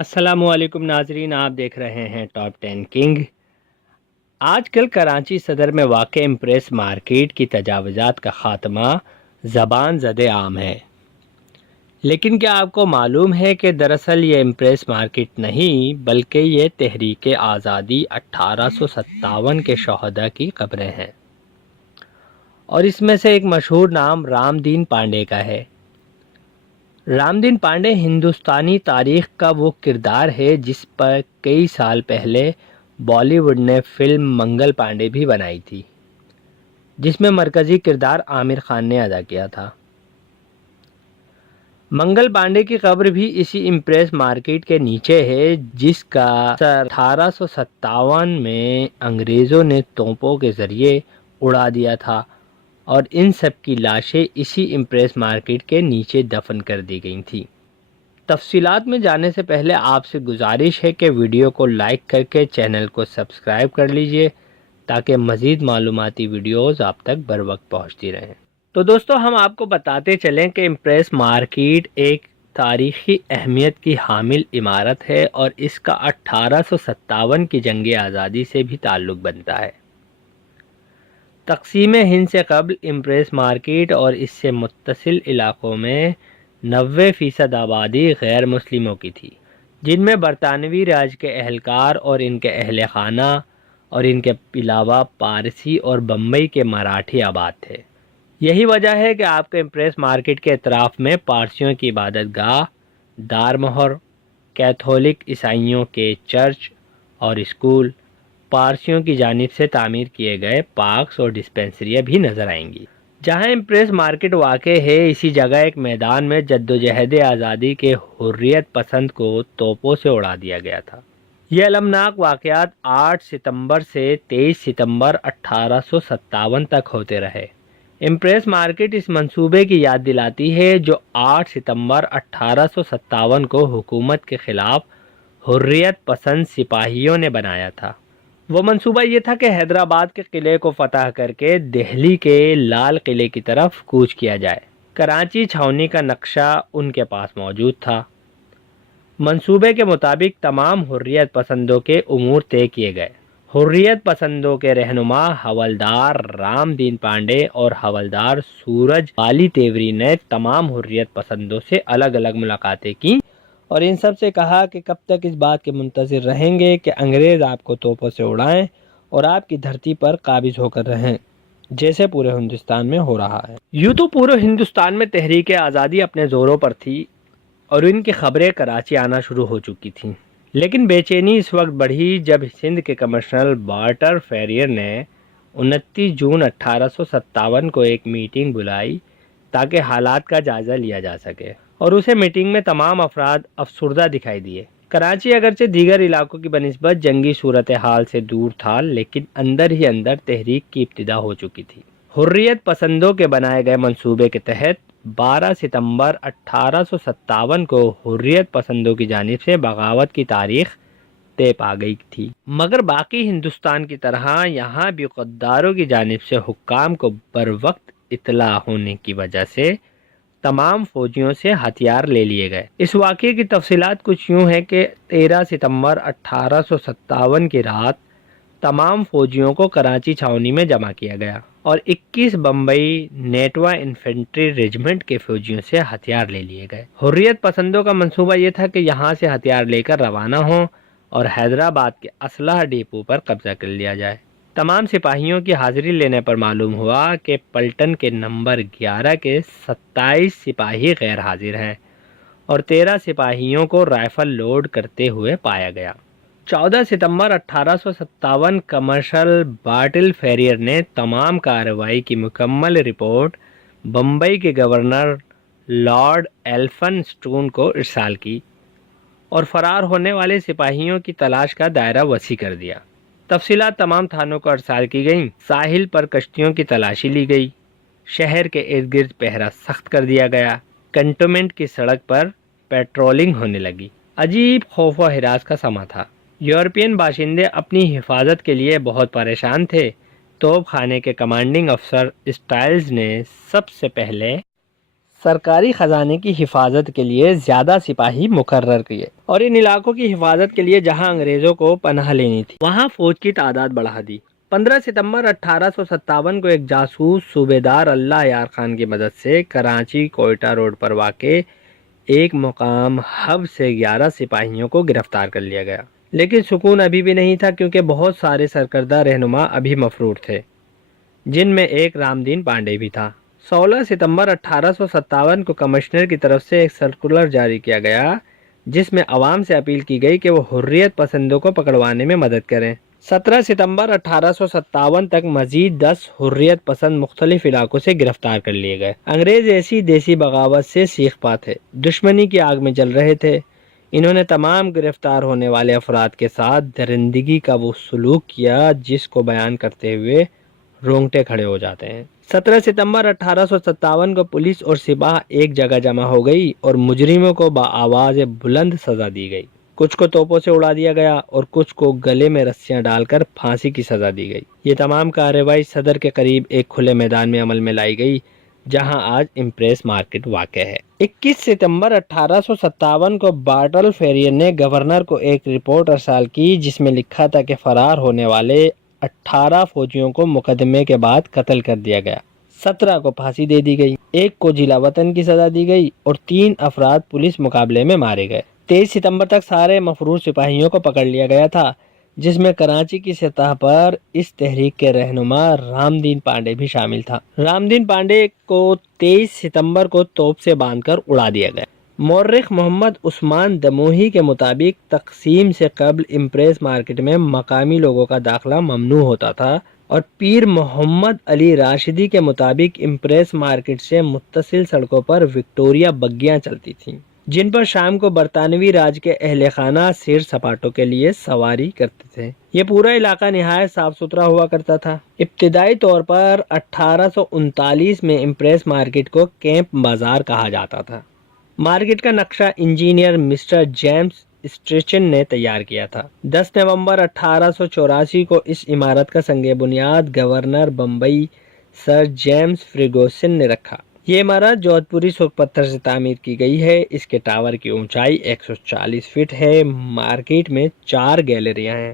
السلام علیکم ناظرین، آپ دیکھ رہے ہیں ٹاپ 10 کنگ۔ آج کل کراچی صدر میں واقع امپریس مارکیٹ کی تجاوزات کا خاتمہ زبان زد عام ہے، لیکن کیا آپ کو معلوم ہے کہ دراصل یہ امپریس مارکیٹ نہیں بلکہ یہ تحریک آزادی 1857 کے شہداء کی قبریں ہیں، اور اس میں سے ایک مشہور نام رام دین پانڈے کا ہے۔ رام دین پانڈے ہندوستانی تاریخ کا وہ کردار ہے جس پر کئی سال پہلے بالی ووڈ نے فلم منگل پانڈے بھی بنائی تھی، جس میں مرکزی کردار عامر خان نے ادا کیا تھا۔ منگل پانڈے کی قبر بھی اسی امپریس مارکیٹ کے نیچے ہے، جس کا 1857 میں انگریزوں نے توپوں کے ذریعے اڑا دیا تھا، اور ان سب کی لاشیں اسی امپریس مارکیٹ کے نیچے دفن کر دی گئی تھیں۔ تفصیلات میں جانے سے پہلے آپ سے گزارش ہے کہ ویڈیو کو لائک کر کے چینل کو سبسکرائب کر لیجئے تاکہ مزید معلوماتی ویڈیوز آپ تک بر وقت پہنچتی رہیں۔ تو دوستو، ہم آپ کو بتاتے چلیں کہ امپریس مارکیٹ ایک تاریخی اہمیت کی حامل عمارت ہے، اور اس کا 1857 کی جنگ آزادی سے بھی تعلق بنتا ہے۔ تقسیم ہند سے قبل امپریس مارکیٹ اور اس سے متصل علاقوں میں 90% آبادی غیر مسلموں کی تھی، جن میں برطانوی راج کے اہلکار اور ان کے اہل خانہ، اور ان کے علاوہ پارسی اور بمبئی کے مراٹھی آباد تھے۔ یہی وجہ ہے کہ آپ کے امپریس مارکیٹ کے اطراف میں پارسیوں کی عبادت گاہ، دار مہر، کیتھولک عیسائیوں کے چرچ اور اسکول، پارسیوں کی جانب سے تعمیر کیے گئے پارکس اور ڈسپینسریاں بھی نظر آئیں گی۔ جہاں امپریس مارکیٹ واقع ہے، اسی جگہ ایک میدان میں جدوجہد آزادی کے حریت پسند کو توپوں سے اڑا دیا گیا تھا۔ یہ المناک واقعات 8 ستمبر سے 23 ستمبر 1857 تک ہوتے رہے۔ امپریس مارکیٹ اس منصوبے کی یاد دلاتی ہے جو 8 ستمبر 1857 کو حکومت کے خلاف حریت پسند سپاہیوں نے بنایا تھا۔ وہ منصوبہ یہ تھا کہ حیدرآباد کے قلعے کو فتح کر کے دہلی کے لال قلعے کی طرف کوچ کیا جائے۔ کراچی چھاؤنی کا نقشہ ان کے پاس موجود تھا۔ منصوبے کے مطابق تمام حریت پسندوں کے امور طے کیے گئے۔ حریت پسندوں کے رہنما حوالدار رام دین پانڈے اور حوالدار سورج بالی تیوری نے تمام حریت پسندوں سے الگ الگ ملاقاتیں کی، اور ان سب سے کہا کہ کب تک اس بات کے منتظر رہیں گے کہ انگریز آپ کو توپوں سے اڑائیں اور آپ کی دھرتی پر قابض ہو کر رہیں، جیسے پورے ہندوستان میں ہو رہا ہے۔ یوں تو پورے ہندوستان میں تحریک آزادی اپنے زوروں پر تھی، اور ان کی خبریں کراچی آنا شروع ہو چکی تھیں، لیکن بے چینی اس وقت بڑھی جب سندھ کے کمشنر بارٹر فیریئر نے 29 جون 1857 کو ایک میٹنگ بلائی تاکہ حالات کا جائزہ لیا جا سکے، اور اسے میٹنگ میں تمام افراد افسردہ دکھائی دیے۔ کراچی اگرچہ دیگر علاقوں کی بنسبت جنگی صورتحال سے دور تھا، لیکن اندر ہی اندر تحریک کی ابتدا ہو چکی تھی۔ حریت پسندوں کے بنائے گئے منصوبے کے تحت 12 ستمبر 1857 کو حریت پسندوں کی جانب سے بغاوت کی تاریخ طے پا گئی تھی، مگر باقی ہندوستان کی طرح یہاں بھی غداروں کی جانب سے حکام کو بروقت اطلاع ہونے کی وجہ سے تمام فوجیوں سے ہتھیار لے لیے گئے۔ اس واقعے کی تفصیلات کچھ یوں ہیں کہ 13 ستمبر 1857 کی رات تمام فوجیوں کو کراچی چھاؤنی میں جمع کیا گیا، اور 21 بمبئی نیٹوا انفینٹری ریجمنٹ کے فوجیوں سے ہتھیار لے لیے گئے۔ حریت پسندوں کا منصوبہ یہ تھا کہ یہاں سے ہتھیار لے کر روانہ ہوں اور حیدرآباد کے اسلحہ ڈیپو پر قبضہ کر لیا جائے۔ تمام سپاہیوں کی حاضری لینے پر معلوم ہوا کہ پلٹن کے نمبر 11 کے 27 سپاہی غیر حاضر ہیں، اور 13 سپاہیوں کو رائفل لوڈ کرتے ہوئے پایا گیا۔ 14 ستمبر 1857 کمرشل بارٹل فیریئر نے تمام کارروائی کی مکمل رپورٹ بمبئی کے گورنر لارڈ ایلفن سٹون کو ارسال کی، اور فرار ہونے والے سپاہیوں کی تلاش کا دائرہ وسیع کر دیا۔ تفصیلات تمام تھانوں کو ارسال کی گئیں۔ ساحل پر کشتیوں کی تلاشی لی گئی، شہر کے ارد گرد پہرہ سخت کر دیا گیا، کنٹونمنٹ کی سڑک پر پیٹرولنگ ہونے لگی۔ عجیب خوف و ہراس کا سما تھا۔ یورپین باشندے اپنی حفاظت کے لیے بہت پریشان تھے۔ توپ خانے کے کمانڈنگ افسر اسٹائلز نے سب سے پہلے سرکاری خزانے کی حفاظت کے لیے زیادہ سپاہی مقرر کیے اور ان علاقوں کی حفاظت کے لیے جہاں انگریزوں کو پناہ لینی تھی وہاں فوج کی تعداد بڑھا دی۔ 15 ستمبر 1857 کو ایک جاسوس صوبیدار اللہ یار خان کی مدد سے کراچی کوئٹہ روڈ پر واقع ایک مقام حب سے 11 سپاہیوں کو گرفتار کر لیا گیا، لیکن سکون ابھی بھی نہیں تھا کیونکہ بہت سارے سرکردہ رہنما ابھی مفرور تھے، جن میں ایک رامدین پانڈے بھی تھا۔ 16 ستمبر 1857 کو کمشنر کی طرف سے ایک سرکولر جاری کیا گیا جس میں عوام سے اپیل کی گئی کہ وہ حریت پسندوں کو پکڑوانے میں مدد کریں۔ 17 ستمبر 1857 تک مزید 10 حریت پسند مختلف علاقوں سے گرفتار کر لیے گئے۔ انگریز ایسی دیسی بغاوت سے سیخ پا تھے، دشمنی کی آگ میں جل رہے تھے۔ انہوں نے تمام گرفتار ہونے والے افراد کے ساتھ درندگی کا وہ سلوک کیا جس کو بیان کرتے ہوئے رونگٹے کھڑے ہو جاتے ہیں۔ 17 ستمبر 1857 کو پولیس اور سپاہ ایک جگہ جمع ہو گئی اور مجرموں کو بآواز بلند سزا دی گئی۔ کچھ کو توپوں سے اڑا دیا گیا اور کچھ کو گلے میں رسیاں ڈال کر پھانسی کی سزا دی گئی۔ یہ تمام کارروائی صدر کے قریب ایک کھلے میدان میں عمل میں لائی گئی جہاں آج امپریس مارکیٹ واقع ہے۔ 21 ستمبر 1857 کو بارٹل فیریر نے گورنر کو ایک رپورٹ ارسال کی جس میں لکھا تھا کہ فرار ہونے والے 18 فوجیوں کو مقدمے کے بعد قتل کر دیا گیا، 17 کو پھانسی دے دی گئی، ایک کو جلا وطن کی سزا دی گئی اور 3 افراد پولیس مقابلے میں مارے گئے۔ 23 ستمبر تک سارے مفرور سپاہیوں کو پکڑ لیا گیا تھا، جس میں کراچی کی سطح پر اس تحریک کے رہنما رامدین پانڈے بھی شامل تھا۔ رامدین پانڈے کو 23 ستمبر کو توپ سے باندھ کر اڑا دیا گیا۔ مورخ محمد عثمان دموہی کے مطابق تقسیم سے قبل امپریس مارکیٹ میں مقامی لوگوں کا داخلہ ممنوع ہوتا تھا، اور پیر محمد علی راشدی کے مطابق امپریس مارکیٹ سے متصل سڑکوں پر وکٹوریا بگیاں چلتی تھیں جن پر شام کو برطانوی راج کے اہل خانہ سیر سپاٹوں کے لیے سواری کرتے تھے۔ یہ پورا علاقہ نہایت صاف ستھرا ہوا کرتا تھا۔ ابتدائی طور پر 1839 میں امپریس مارکیٹ کو کیمپ بازار کہا جاتا تھا۔ مارکیٹ کا نقشہ انجینئر مسٹر جیمز اسٹریچن نے تیار کیا تھا۔ 10 نومبر 1884 کو اس عمارت کا سنگ بنیاد گورنر بمبئی سر جیمز فرگوسن نے رکھا۔ یہ عمارت جودھ پوری سرخ پتھر سے تعمیر کی گئی ہے۔ اس کے ٹاور کی اونچائی 140 فٹ ہے۔ مارکیٹ میں 4 گیلریاں ہیں۔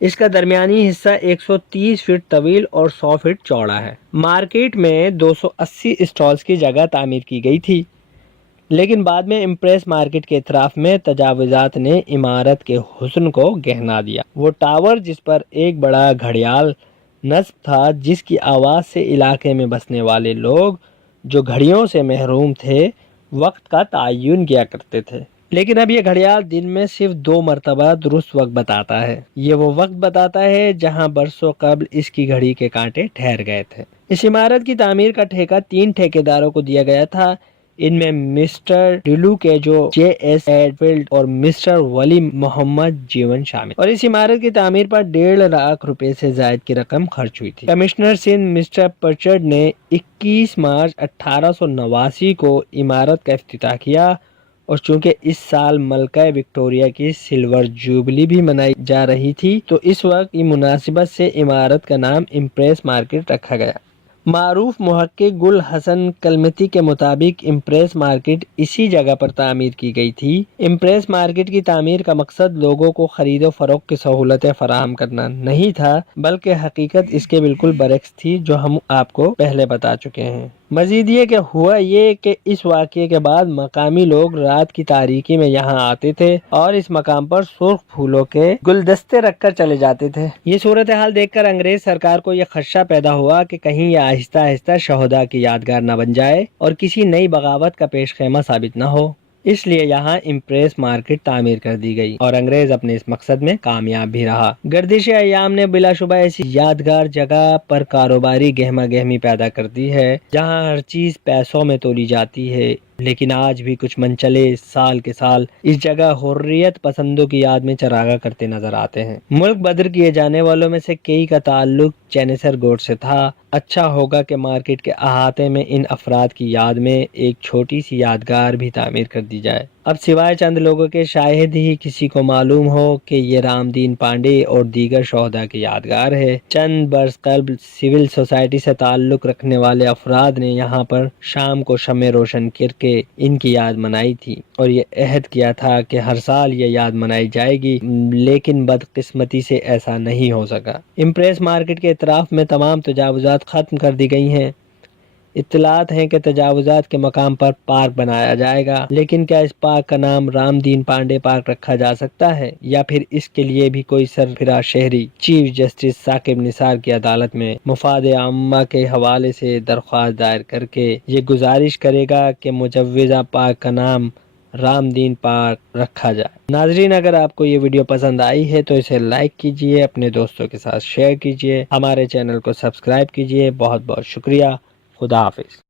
اس کا درمیانی حصہ 130 فٹ طویل اور 100 فٹ چوڑا ہے۔ مارکیٹ میں 280 اسٹالز کی جگہ تعمیر کی گئی تھی، لیکن بعد میں امپریس مارکیٹ کے اطراف میں تجاوزات نے عمارت کے حسن کو گہنا دیا۔ وہ ٹاور جس پر ایک بڑا گھڑیال نصب تھا جس کی آواز سے علاقے میں بسنے والے لوگ جو گھڑیوں سے محروم تھے وقت کا تعین کیا کرتے تھے، لیکن اب یہ گھڑیال دن میں صرف 2 مرتبہ درست وقت بتاتا ہے۔ یہ وہ وقت بتاتا ہے جہاں برسوں قبل اس کی گھڑی کے کانٹے ٹھہر گئے تھے۔ اس عمارت کی تعمیر کا ٹھیکہ 3 ٹھیکیداروں کو دیا گیا تھا۔ ان میں مسٹر ڈیلو کے جو جے ایس ایڈفیلڈ اور مسٹر ولی محمد جیون شامل، اور اس عمارت کی تعمیر پر 1.5 لاکھ روپے سے زائد کی رقم خرچ ہوئی تھی۔ کمشنر سندھ مسٹر پرچرڈ نے 21 مارچ 1889 کو عمارت کا افتتاح کیا، اور چونکہ اس سال ملکہ وکٹوریہ کی سلور جوبلی بھی منائی جا رہی تھی تو اس وقت کی مناسبت سے عمارت کا نام امپریس مارکیٹ رکھا گیا۔ معروف محقق گل حسن کلمتی کے مطابق امپریس مارکیٹ اسی جگہ پر تعمیر کی گئی تھی۔ امپریس مارکیٹ کی تعمیر کا مقصد لوگوں کو خرید و فروخت کی سہولتیں فراہم کرنا نہیں تھا، بلکہ حقیقت اس کے بالکل برعکس تھی جو ہم آپ کو پہلے بتا چکے ہیں۔ مزید یہ کہ ہوا یہ کہ اس واقعے کے بعد مقامی لوگ رات کی تاریکی میں یہاں آتے تھے اور اس مقام پر سرخ پھولوں کے گلدستے رکھ کر چلے جاتے تھے۔ یہ صورتحال دیکھ کر انگریز سرکار کو یہ خدشہ پیدا ہوا کہ کہیں یہ آہستہ آہستہ شہداء کی یادگار نہ بن جائے اور کسی نئی بغاوت کا پیش خیمہ ثابت نہ ہو، اس لیے یہاں امپریس مارکیٹ تعمیر کر دی گئی اور انگریز اپنے اس مقصد میں کامیاب بھی رہا۔ گردش ایام نے بلا شبہ ایسی یادگار جگہ پر کاروباری گہما گہمی پیدا کر دی ہے جہاں ہر چیز پیسوں میں تولی جاتی ہے، لیکن آج بھی کچھ منچلے سال کے سال اس جگہ حریت پسندوں کی یاد میں چراغاں کرتے نظر آتے ہیں۔ ملک بدر کیے جانے والوں میں سے کئی کا تعلق چینسر گوٹ سے تھا۔ اچھا ہوگا کہ مارکیٹ کے احاطے میں ان افراد کی یاد میں ایک چھوٹی سی یادگار بھی تعمیر کر دی جائے۔ اب سوائے چند لوگوں کے شاید ہی کسی کو معلوم ہو کہ یہ رام دین پانڈے اور دیگر شہداء کی یادگار ہے۔ چند برس قبل سول سوسائٹی سے تعلق رکھنے والے افراد نے یہاں پر شام کو شمع روشن کر کے ان کی یاد منائی تھی اور یہ عہد کیا تھا کہ ہر سال یہ یاد منائی جائے گی، لیکن بدقسمتی سے ایسا نہیں ہو سکا۔ امپریس مارکیٹ کے اطراف میں تمام تجاوزات ختم کر دی گئی ہیں۔ اطلاعات ہیں کہ تجاوزات کے مقام پر پارک بنایا جائے گا، لیکن کیا اس پارک کا نام رام دین پانڈے پارک رکھا جا سکتا ہے یا پھر اس کے لیے بھی کوئی سربراہ شہری چیف جسٹس ثاقب نثار کی عدالت میں مفاد عامہ کے حوالے سے درخواست دائر کر کے یہ گزارش کرے گا کہ مجوزہ پارک کا نام رام دین پارک رکھا جائے۔ ناظرین، اگر آپ کو یہ ویڈیو پسند آئی ہے تو اسے لائک کیجئے، اپنے دوستوں کے ساتھ شیئر کیجئے، ہمارے چینل کو سبسکرائب کیجئے۔ بہت بہت شکریہ۔ خدا حافظ۔